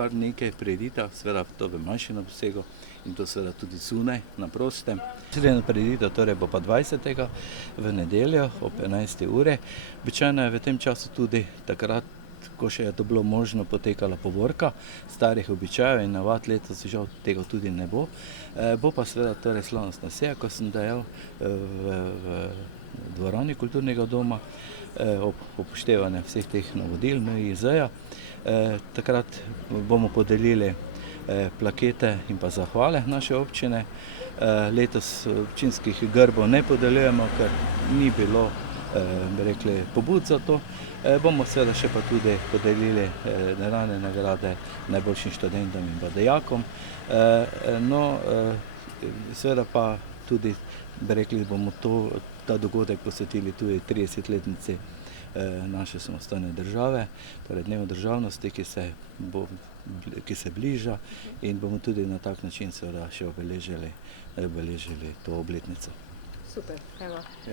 kar nekaj prireditev, seveda to v manjšem obsegu in to seveda tudi zunaj, na prostem. Naslednja prireditev torej bo pa 20. v nedeljo ob 11. uri. Običajno je v tem času tudi takrat, ko še je to bilo možno, potekala povorka starih običajev in navad, letos žal tega tudi ne bo. Bo pa seveda torej slavnostna seja, kot sem dejal, v dvorani kulturnega doma, ob upoštevanju vseh teh navodil NIJZ-ja. Takrat bomo podelili plakete in pa zahvale naše občine. Letos občinskih grbov ne podeljujemo, ker ni bilo, bi rekli, pobud za to. Bomo seveda še pa tudi podelili denarne nagrade najboljšim študentom in pa dijakom. No, seveda pa tudi, bi rekli, bomo ta dogodek posvetili tudi 30-letnici naše samostojne države, torej dnevu državnosti, ki se bliža, in bomo tudi na tak način seveda še obeležili to obletnico. Super, evo.